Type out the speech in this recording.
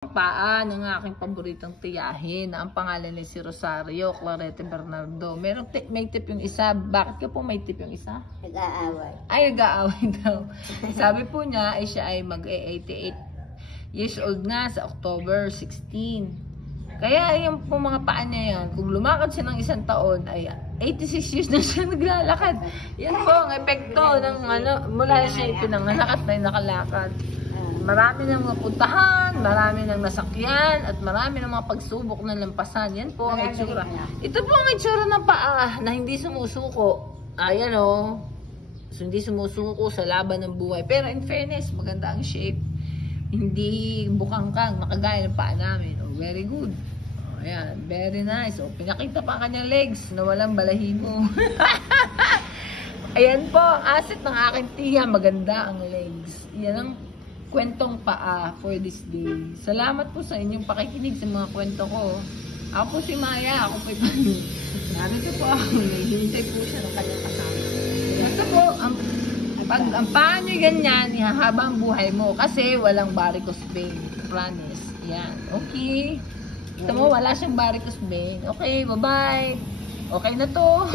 Paa ng aking paboritong tiyahin na ang pangalan ni si Rosario Clarete Bernardo. May tip yung isa. Bakit ka po may tip yung isa? Nag-aaway. Ay, nag-aaway daw. Sabi po niya ay siya ay mag-88 years old na sa October 16. Kaya yung po mga paa niya yan, kung lumakad siya ng isang taon ay 86 years na siya naglalakad. Yan po ang epekto ng mula siya pinanganak at may nakalakad. Marami ng mga puntahan, marami ng nasakyan, at marami ng mga pagsubok na lampasan. Yan po ang itsura. Ito po ang itsura ng paa na hindi sumusuko. Ayan o. So, hindi sumusuko sa laban ng buhay. Pero in fairness, maganda ang shape. Hindi bukangkang, nakagaya ng paa namin. Oh, very good. Oh, ayan, very nice. Oh, pinakita pa ang kanyang legs na walang balahibo. Ayan po, asset ng aking tiya. Maganda ang legs. Yan ang kwentong paa for this day. Salamat po sa inyong pakikinig sa mga kwento ko. Ako po si Maya, ako po ito. Narito po ako, naghihintay po siya ng kanyang kasama. Ito po, ang paa nyo ganyan, ihahaba ang buhay mo kasi walang varicose vein. Promise. Yan. Okay. Ito mo, wala siyang varicose vein. Okay, bye-bye. Okay na to.